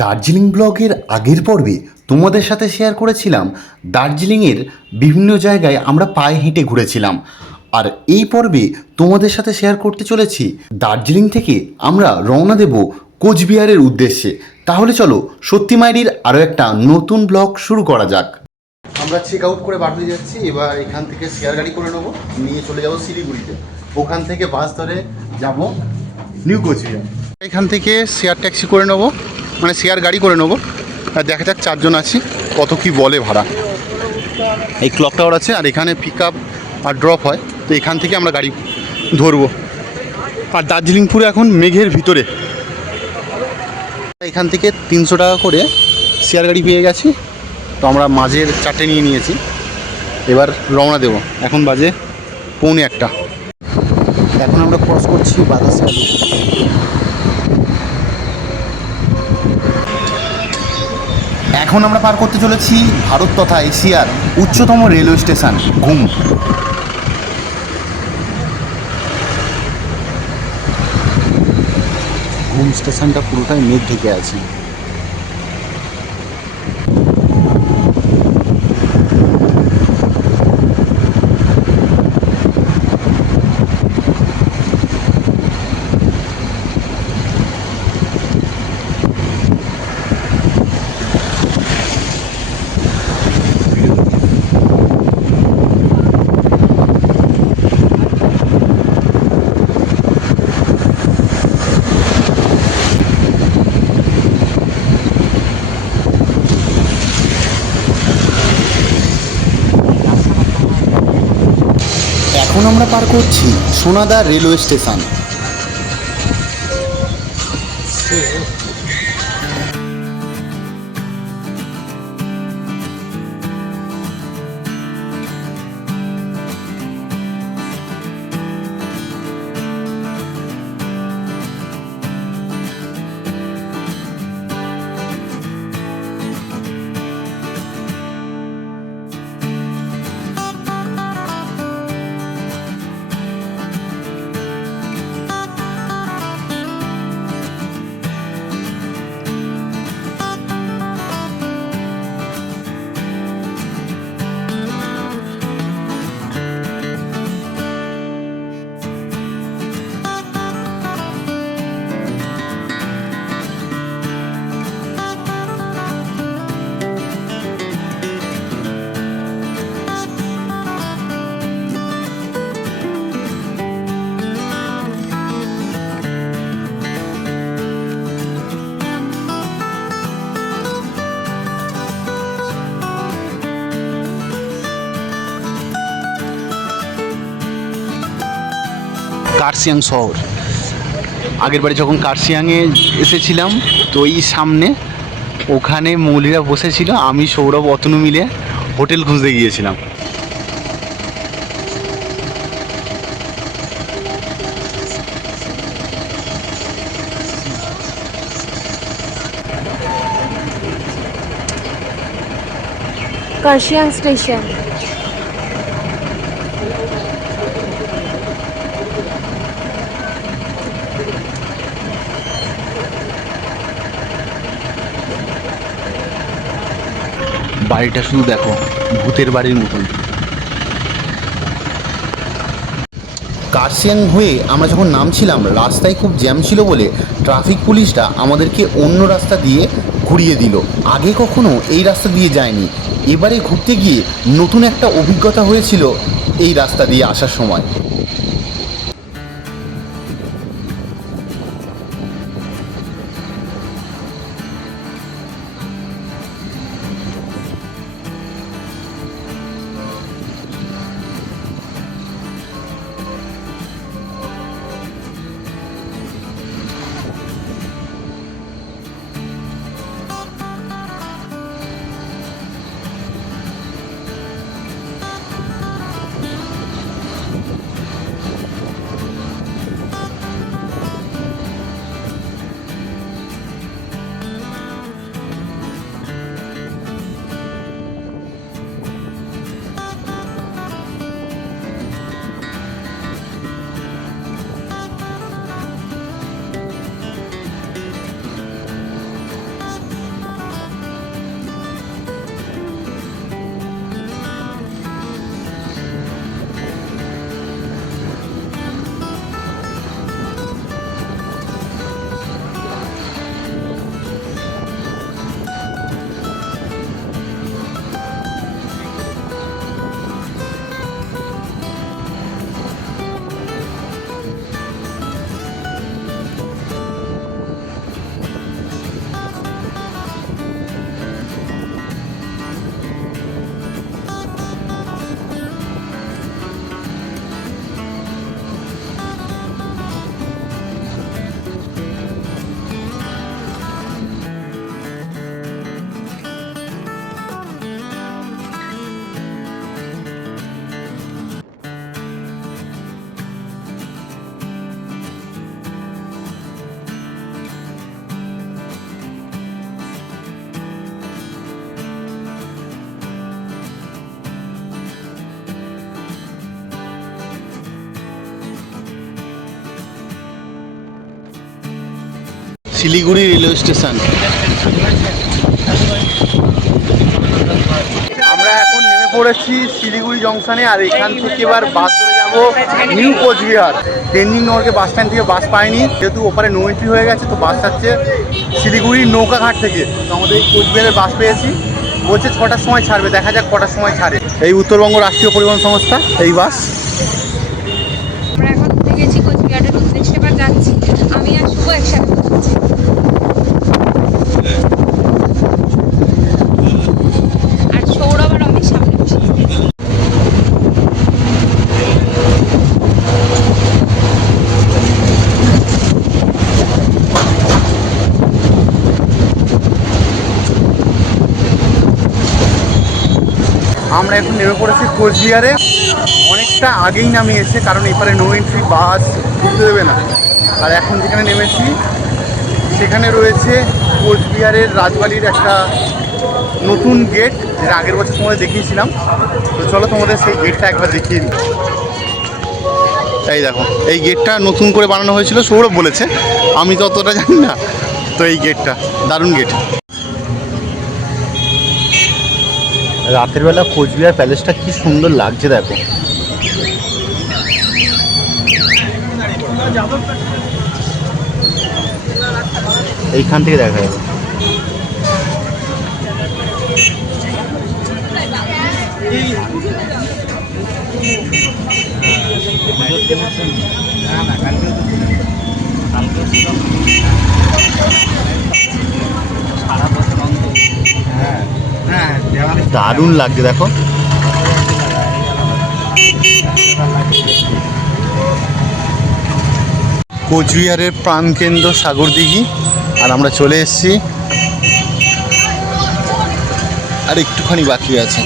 দার্জিলিং ব্লগের আগের পর্বে তোমাদের সাথে শেয়ার করেছিলাম দার্জিলিংয়ের বিভিন্ন জায়গায় আমরা পায়ে হেঁটে ঘুরেছিলাম। আর এই পর্বে তোমাদের সাথে শেয়ার করতে চলেছি দার্জিলিং থেকে আমরা রওনা দেব কোচবিহারের উদ্দেশ্যে। তাহলে চলো সত্যি মাইরির আরও একটা নতুন ব্লগ শুরু করা যাক। আমরা চেক আউট করে বার হয়ে যাচ্ছি, এবার এখান থেকে শেয়ার গাড়ি করে নেবো, নিয়ে চলে যাবো শিলিগুড়িতে। ওখান থেকে বাস ধরে যাব নিউ কোচবিহার। এখান থেকে শেয়ার ট্যাক্সি করে নেবো, মানে শেয়ার গাড়ি করে নেবো। আর দেখা যাক চারজন আছি কত কি বলে ভাড়া। এই ক্লক টাওয়ার আছে আর এখানে পিক আপ আর ড্রপ হয়, তো এখান থেকে আমরা গাড়ি ধরবো। আর দার্জিলিংপুরে এখন মেঘের ভিতরে। এখান থেকে 300 টাকা করে শেয়ার গাড়ি পেয়ে গেছি, তো আমরা মাঝের চারটে নিয়ে নিয়েছি। এবার রওনা দেব, এখন বাজে 1:45। এখন আমরা ক্রস করছি বাতাসে আলু। এখন আমরা পার করতে চলেছি ভারত তথা এশিয়ার উচ্চতম রেলওয়ে স্টেশন ঘুম। ঘুম স্টেশনটা পুরোটাই মেঘ ঢেকে আছে। এখন আমরা পার করছি সোনাদা রেলওয়ে স্টেশন। কার্শিয়াং শহর। আগের বারে যখন কার্শিয়াংয়ে এসেছিলাম, তো এই সামনে ওখানে মৌলিরা বসেছিল, আমি সৌরভ অতনু মিলে হোটেল খুঁজতে গিয়েছিলাম। কার্শিয়াং স্টেশন। বাড়িটা শুধু দেখো, ভূতের বাড়ির মতন। কার্শিয়াং হয়ে আমরা যখন নামছিলাম, রাস্তায় খুব জ্যাম ছিল বলে ট্রাফিক পুলিশরা আমাদেরকে অন্য রাস্তা দিয়ে ঘুরিয়ে দিল। আগে কখনো এই রাস্তা দিয়ে যায়নি, এবারে ঘুরতে গিয়ে নতুন একটা অভিজ্ঞতা হয়েছিল এই রাস্তা দিয়ে আসার সময়। Siliguri railway station. আমরা এখন নেমে পড়েছি শিলিগুড়ি জংশনে, আর এখান থেকে এবার বাস ধরে যাবো নিউ কোচবিহার। তেনজিং নগরকে বাস স্ট্যান্ড থেকে বাস পাইনি, যেহেতু ওপারে নো এন্ট্রি হয়ে গেছে, তো বাস যাচ্ছে শিলিগুড়ির নৌকাঘাট থেকে। তো আমাদের এই কোচবিহারের বাস পেয়েছি, বলছে 6টার সময় ছাড়বে, দেখা যাক কটার সময় ছাড়ে। এই উত্তরবঙ্গ রাষ্ট্রীয় পরিবহন সংস্থা এই বাস। আমরা এখন উঠে গেছি কোচবিহারের উদ্দেশ্যে, এবার যাচ্ছি। আমি আর শুভ একসাথে বসেছি। আর সৌরভ আর আমি সামনে বসেছি। আমরা এখন নেমে পড়েছি কোচবিহারে, অনেকটা আগেই নামিয়েছে, কারণ এপারে নো এন্ট্রি বাস ঢুকতে দেবে না। আর এখন যেখানে নেমেছি সেখানে রয়েছে কোচবিহারের রাজবাড়ির একটা নতুন গেট, যেটা আগের বছর সময় দেখিয়েছিলাম। তো চলো তোমাদের সেই গেটটা একবার দেখিয়ে নিই। এই দেখো, এই গেটটা নতুন করে বানানো হয়েছিল, সৌরভ বলেছে, আমি তো অতটা জানি না। তো এই গেটটা দারুণ গেট। রাতের বেলা কোচবিহার প্যালেসটা কি সুন্দর লাগছে দেখো। এইখান থেকে দেখা যাবে। দারুণ লাগছে দেখো। কোচবিহারের প্রাণকেন্দ্র সাগরদিঘি, আর আমরা চলে এসেছি। আর একটুখানি বাকি আছে।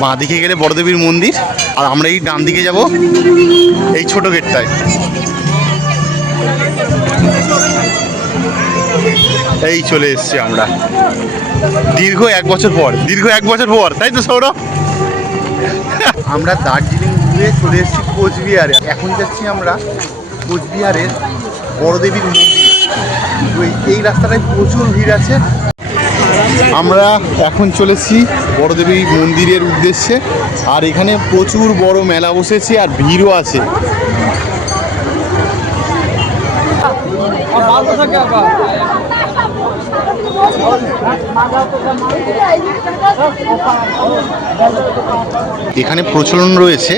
বাঁ দিকে গেলে বড়দেবীর মন্দির, আর আমরা এই ডান দিকে যাব এই ছোট গেটটায়। এই চলে এসেছি আমরা দীর্ঘ এক বছর পর, তাই তো সৌরভ? আমরা দার্জিলিং ঘুরে চলে এসেছি কোচবিহারে। এখন যাচ্ছি আমরা কোচবিহারের বড়দেবীর মন্দির। এই রাস্তাটায় প্রচুর ভিড় আছে। আমরা এখন চলেছি বড়দেবী মন্দিরের উদ্দেশ্যে, আর এখানে প্রচুর বড় মেলা বসেছে আর ভিড়ও আছে। এখানে প্রচলন রয়েছে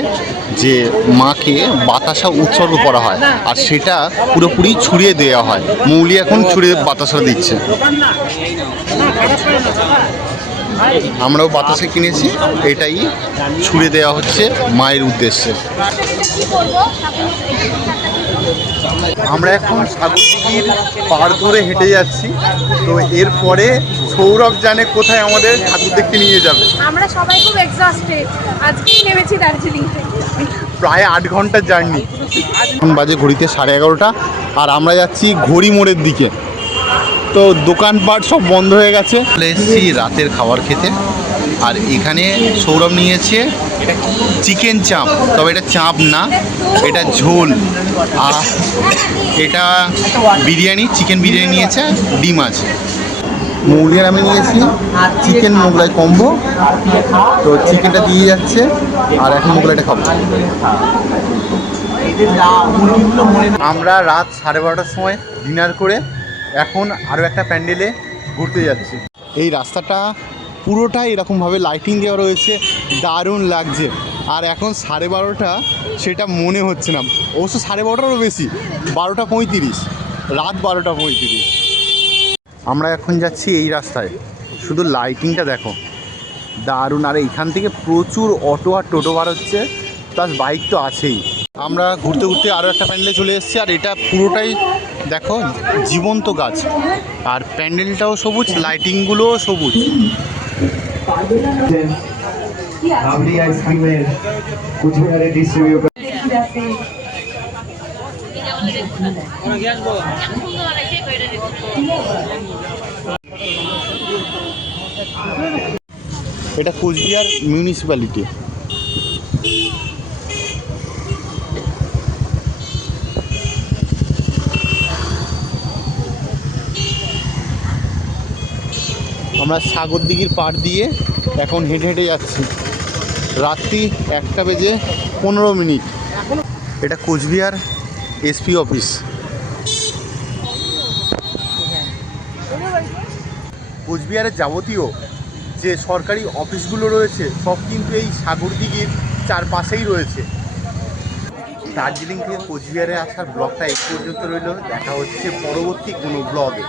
যে মাকে বাতাসা উৎসর্গ করা হয়, আর সেটা পুরোপুরি ছুঁড়ে দেওয়া হয়। মৌলি এখন ছুঁড়ে বাতাসা দিচ্ছে। আমরাও বাতাসা কিনেছি, এটাই ছুঁড়ে দেওয়া হচ্ছে মায়ের উদ্দেশ্যে। আমরা এখন সাগরদিঘির পাড় ধরে হেঁটে যাচ্ছি। তো এরপরে সৌরভ জানে কোথায় আমাদের ঠাকুর দেখতে নিয়ে যাবে। আমরা সবাই খুব এক্সস্টেড, আজকেই নেমেছি দার্জিলিং থেকে। প্রায় 8 ঘন্টার জার্নি। এখন বাজে ঘড়িতে 11:30, আর আমরা যাচ্ছি ঘড়ি মোড়ের দিকে। তো দোকানপাট সব বন্ধ হয়ে গেছে। চলে এসেছি রাতের খাবার খেতে, আর এখানে সৌরভ নিয়েছে চিকেন চাপ, তবে এটা চাপ না, এটা ঝোল। আর এটা বিরিয়ানি, চিকেন বিরিয়ানি নিয়েছে, ডিম আছে। মৌলিয়ার আমি নিয়েছি চিকেন মোগলাই কম্বো। তো চিকেনটা দিয়ে যাচ্ছে, আর এখন মোগলাইটা খাবো। আমরা রাত 12:30টার সময় ডিনার করে এখন আরও একটা প্যান্ডেলে ঘুরতে যাচ্ছি। এই রাস্তাটা পুরোটাই এরকমভাবে লাইটিং দেওয়া রয়েছে, দারুণ লাগছে। আর এখন 12:30, সেটা মনে হচ্ছে না, অবশ্য 12:30টারও বেশি, 12:35, রাত 12:35। আমরা এখন যাচ্ছি এই রাস্তায়, শুধু লাইটিংটা দেখো, দারুণ। আর এইখান থেকে প্রচুর অটো আর টোটো বার হচ্ছে, প্লাস বাইক তো আছেই। আমরা ঘুরতে ঘুরতে আরও একটা প্যান্ডেলে চলে এসেছি, আর এটা পুরোটাই দেখো জীবন্ত গাছ, আর প্যান্ডেলটাও সবুজ, লাইটিংগুলোও সবুজ। এটা কোচবিহার মিউনিসিপ্যালিটি। আমরা সাগরদিঘির পাড় দিয়ে এখন হেঁটে হেঁটে যাচ্ছি। রাত্রি 1:15। এটা কোচবিহার এসপি অফিস। কোচবিহারের যাবতীয় যে সরকারি অফিসগুলো রয়েছে সব কিন্তু এই সাগরদিঘির চারপাশেই রয়েছে। দার্জিলিং থেকে কোচবিহারে আসার ব্লগটা এই পর্যন্ত রইল। দেখা হচ্ছে পরবর্তী কোনো ব্লগে।